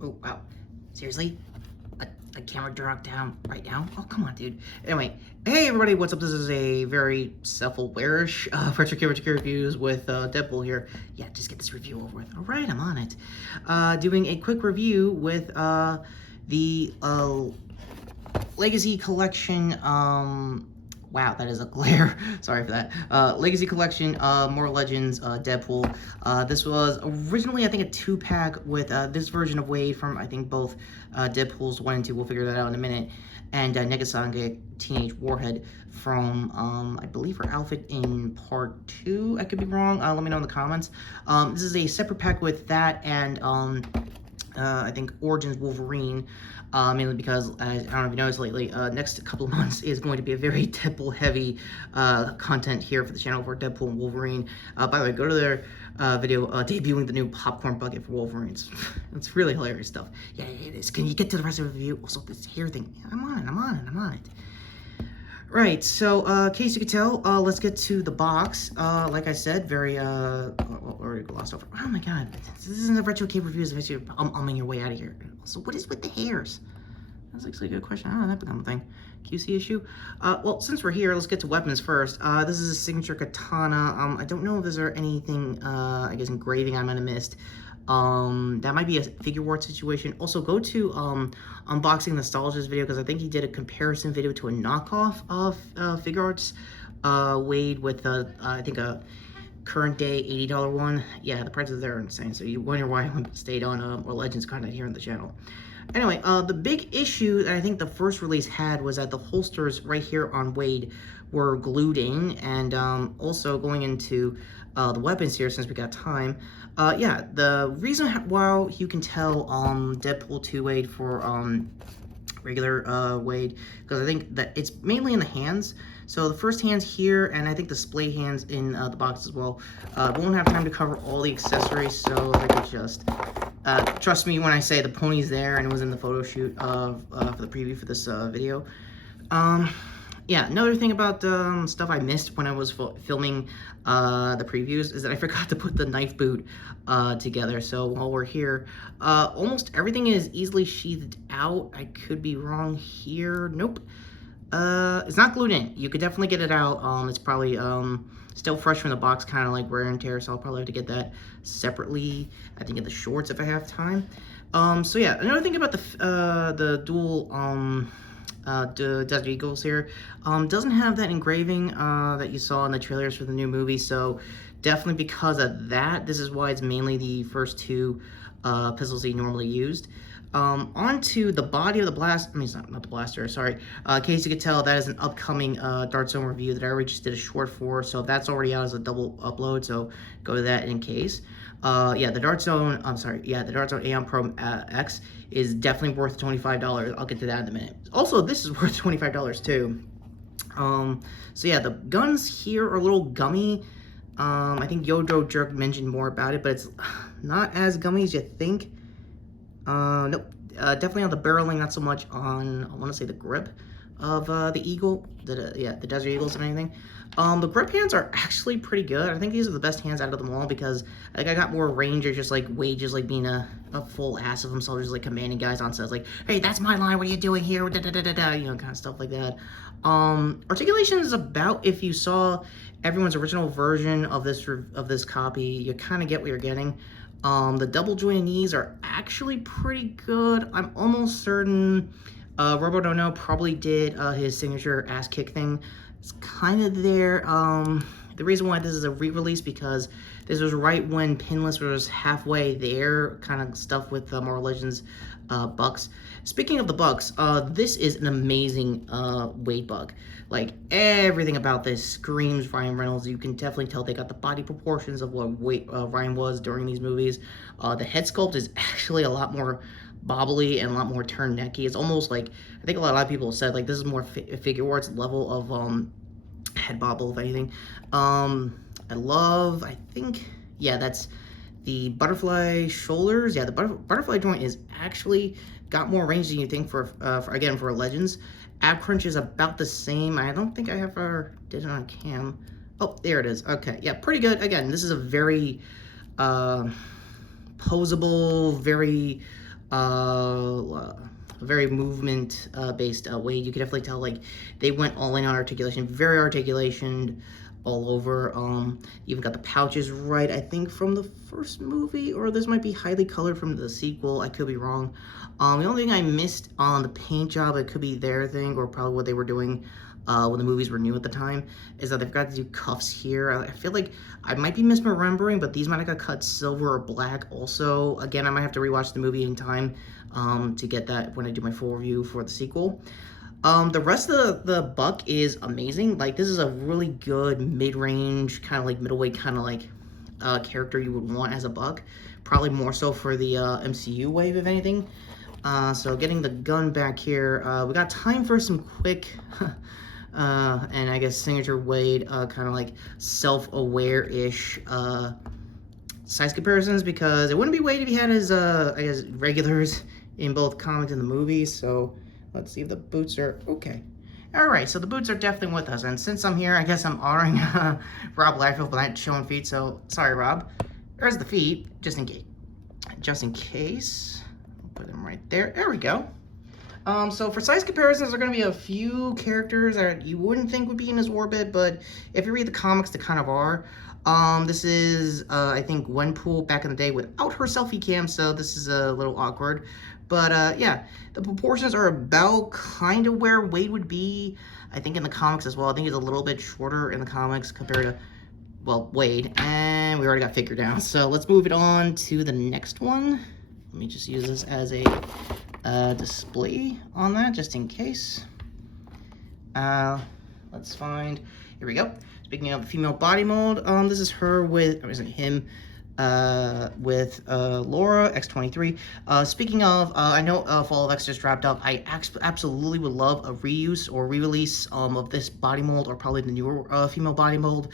Oh, wow. Seriously? A camera dropped down right now? Oh, come on, dude. Anyway, hey everybody, what's up? This is a very self-aware-ish Retrokid Reviews with Deadpool here. Yeah, just get this review over with. Alright, I'm on it. Doing a quick review with the Legacy Collection, wow, that is a glare. Sorry for that. Legacy Collection, More Legends, Deadpool. This was originally, I think, a 2-pack with this version of Wade from, I think, both Deadpool's 1 and 2. We'll figure that out in a minute. And Negasonic Teenage Warhead from, I believe, her outfit in part 2. I could be wrong. Let me know in the comments. This is a separate pack with that and, I think Origins Wolverine, mainly because, I don't know if you noticed lately, next couple of months is going to be a very Deadpool heavy content here for the channel for Deadpool and Wolverine. By the way, go to their video debuting the new popcorn bucket for Wolverines. It's really hilarious stuff. Yeah, it is. Can you get to the rest of the review? Also, this hair thing. I'm on it. Right, so, in case you could tell, let's get to the box. Like I said, very, already glossed over. Oh my god, this isn't the Retrokid Reviews, I'm umming your way out of here. So what is with the hairs? That's actually a good question. How did that become a thing? QC issue? Well, since we're here, let's get to weapons first. This is a signature katana. I don't know if there's anything, I guess, engraving I might have missed. That might be a figure art situation. Also, go to Unboxing Nostalgia's video, because I think he did a comparison video to a knockoff of figure arts Wade with I think a current day $80 one. Yeah, the prices there are insane, so you wonder why I stayed on more Legends content here on the channel. Anyway, the big issue that I think the first release had was that the holsters right here on Wade were glued in, and also going into the weapons here, since we got time. Yeah, the reason why you can tell Deadpool 2 Wade for regular Wade, because I think that it's mainly in the hands. So the first hand's here, and I think the display hand's in the box as well. We won't have time to cover all the accessories, so I could just trust me when I say the pony's there, and it was in the photo shoot for the preview for this video. Yeah, another thing about stuff I missed when I was filming the previews is that I forgot to put the knife boot together. So while we're here, almost everything is easily sheathed out. I could be wrong here. Nope. It's not glued in. You could definitely get it out. It's probably still fresh from the box, kind of like wear and tear, so I'll probably have to get that separately. I think in the shorts if I have time. So yeah, another thing about the dual Desert Eagles here, doesn't have that engraving that you saw in the trailers for the new movie, so definitely because of that, this is why it's mainly the first two pistols he normally used. Onto the body of the blast, I mean, it's not the blaster, sorry. In case you could tell, that is an upcoming Dart Zone review that I already just did a short for, so that's already out as a double upload, so go to that in case. Yeah, the Dart Zone, the Dart Zone Aeon Pro X is definitely worth $25. I'll get to that in a minute. Also, this is worth $25 too. So yeah, the guns here are a little gummy. I think Yodo Jerk mentioned more about it, but it's not as gummy as you think. Nope. Definitely on the barreling, not so much on, I want to say, the grip of the Eagle, the Desert Eagles and anything. The grip hands are actually pretty good. I think these are the best hands out of them all, because I think I got more range of just like Wade just like being a full ass of himself, just like commanding guys on set, like, hey, that's my line, what are you doing here, da da da da da, you know, kind of stuff like that. Articulation is about, if you saw everyone's original version of this copy, you kind of get what you're getting. The double jointed knees are actually pretty good. I'm almost certain Robo Don't Know probably did his signature ass kick thing. It's kind of there. The reason why this is a re-release, because this was right when Pinless was halfway there, kind of stuff with More Legends Bucks. Speaking of the Bucks, this is an amazing Wade bug. Like, everything about this screams Ryan Reynolds. You can definitely tell they got the body proportions of what Ryan was during these movies. The head sculpt is actually a lot more bobbly and a lot more turned necky. It's almost like, I think a lot of people said, like, this is more figure arts level of head bobble, if anything. I think, yeah, that's the butterfly shoulders. Yeah, the butterfly joint is actually got more range than you think for Legends. Ab crunch is about the same. I don't think I ever did it on cam. Oh, there it is. Okay, yeah, pretty good. Again, this is a very posable, very very movement based Wade. You can definitely tell like they went all in on articulation, very articulation all over. Even got the pouches right, I think, from the first movie, or this might be highly colored from the sequel. I could be wrong. The only thing I missed on the paint job, it could be their thing or probably what they were doing when the movies were new at the time, is that they've got to do cuffs here. I feel like I might be misremembering, but these might have got cut silver or black also. Again, I might have to rewatch the movie in time to get that when I do my full review for the sequel. The rest of the buck is amazing. Like, this is a really good mid-range, kind of like middleweight, kind of like character you would want as a buck. Probably more so for the MCU wave, if anything. So getting the gun back here, we got time for some quick, and I guess signature Wade, kind of like self-aware-ish size comparisons, because it wouldn't be Wade if he had his, I guess, regulars in both comics and the movies. So let's see if the boots are okay. All right, so the boots are definitely with us, and since I'm here, I guess I'm honoring Rob Liefeld by not showing feet. So sorry, Rob. There's the feet, just in case. Just in case. Put them right there. There we go. So for size comparisons, there are going to be a few characters that you wouldn't think would be in his orbit, but if you read the comics, they kind of are. This is, I think, Gwenpool back in the day without her selfie cam, so this is a little awkward. But, yeah, the proportions are about kind of where Wade would be, I think, in the comics as well. I think he's a little bit shorter in the comics compared to, well, Wade. And we already got figured out. So let's move it on to the next one. Let me just use this as a display on that, just in case. Let's find, here we go. Speaking of female body mold, this is her with, or isn't him, with Laura, X23. Speaking of, I know Fall of X just wrapped up. I absolutely would love a reuse or re-release of this body mold, or probably the newer female body mold.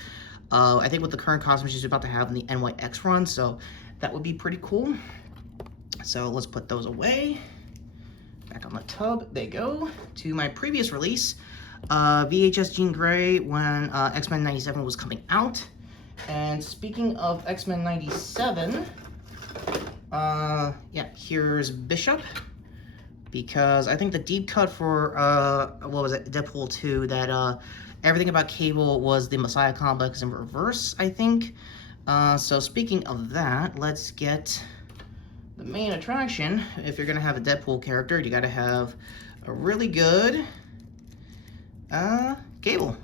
I think with the current costume she's about to have in the NYX run, so that would be pretty cool. So let's put those away. Back on the tub, they go. To my previous release, VHS Jean Grey, when X-Men 97 was coming out. And speaking of X-Men 97, yeah, here's Bishop. Because I think the deep cut for, what was it, Deadpool 2, that everything about Cable was the Messiah complex in reverse, I think. So speaking of that, let's get the main attraction. If you're gonna have a Deadpool character, you gotta have a really good Cable.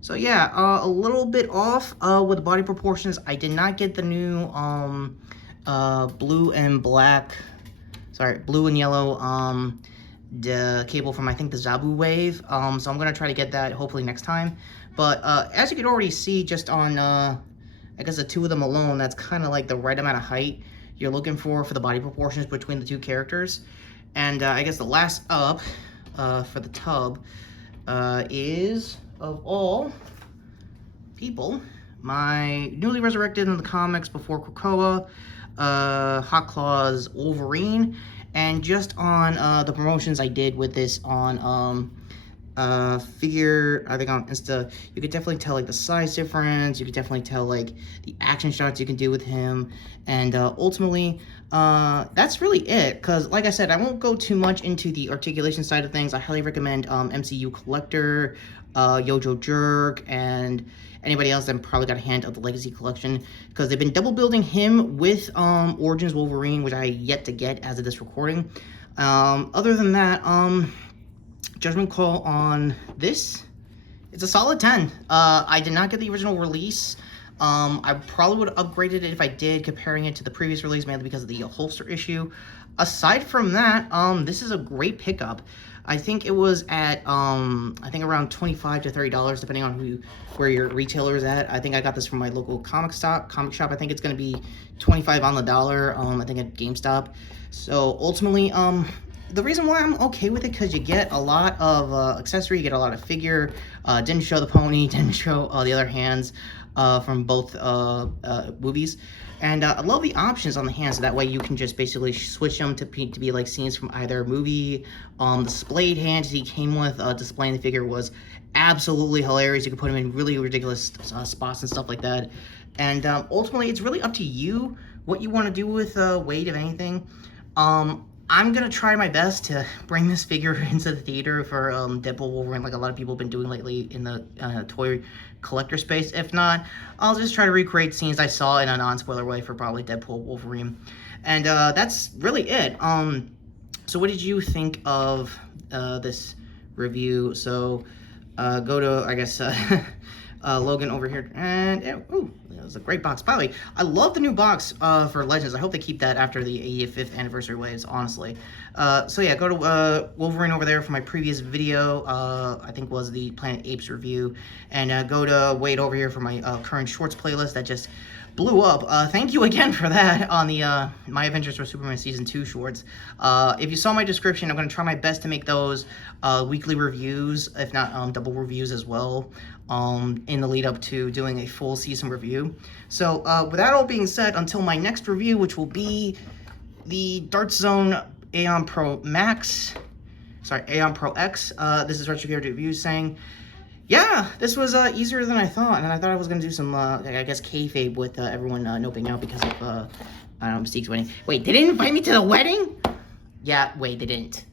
So yeah, a little bit off with the body proportions. I did not get the new blue and black, sorry, blue and yellow the Cable from, I think, the Zabu wave. So I'm gonna try to get that hopefully next time. But as you can already see, just on I guess the two of them alone, that's kind of like the right amount of height you're looking for the body proportions between the two characters. And I guess the last up for the tub is, of all people, my newly resurrected in the comics before Krakoa, Hot Claws Wolverine. And just on the promotions I did with this on figure, I think on Insta, you could definitely tell like the size difference. You could definitely tell like the action shots you can do with him. And ultimately, that's really it. Because like I said, I won't go too much into the articulation side of things. I highly recommend MCU Collector, Yojo Jerk, and anybody else that probably got a hand of the Legacy Collection, because they've been double building him with Origins Wolverine, which I yet to get as of this recording. Other than that, judgment call on this, it's a solid 10. I did not get the original release. I probably would have upgraded it if I did, comparing it to the previous release, mainly because of the holster issue. Aside from that, this is a great pickup. I think it was at, I think around $25 to $30, depending on where your retailer is at. I think I got this from my local comic shop. I think it's going to be $25 on the dollar, I think at GameStop. So ultimately, the reason why I'm okay with it, because you get a lot of accessory, you get a lot of figure. Didn't show the pony, didn't show the other hands from both movies. And I love the options on the hands, so that way you can just basically switch them to be like scenes from either movie. The splayed hands he came with, displaying the figure, was absolutely hilarious. You could put him in really ridiculous spots and stuff like that. And ultimately, it's really up to you what you want to do with Wade, if anything. I'm gonna try my best to bring this figure into the theater for Deadpool Wolverine, like a lot of people have been doing lately in the toy collector space. If not, I'll just try to recreate scenes I saw in a non-spoiler way for probably Deadpool Wolverine. And that's really it. So what did you think of this review? So go to, I guess, Logan over here, and ooh, it was a great box. By the way, I love the new box for Legends. I hope they keep that after the 85th anniversary waves, honestly. So yeah, go to Wolverine over there for my previous video, I think was the Planet Apes review, and go to Wade over here for my current shorts playlist that just blew up. Thank you again for that on the My Adventures for Superman Season 2 shorts. If you saw my description, I'm going to try my best to make those weekly reviews, if not double reviews as well, in the lead up to doing a full season review. So with that all being said, until my next review, which will be the Dart Zone Aeon Pro Max, sorry, Aeon Pro X, this is Retrokid Reviews saying, yeah, this was easier than I thought, and I thought I was going to do some, I guess, kayfabe with everyone noping out because of, I don't know, Mystique's wedding. Wait, they didn't invite me to the wedding? Yeah, wait, they didn't.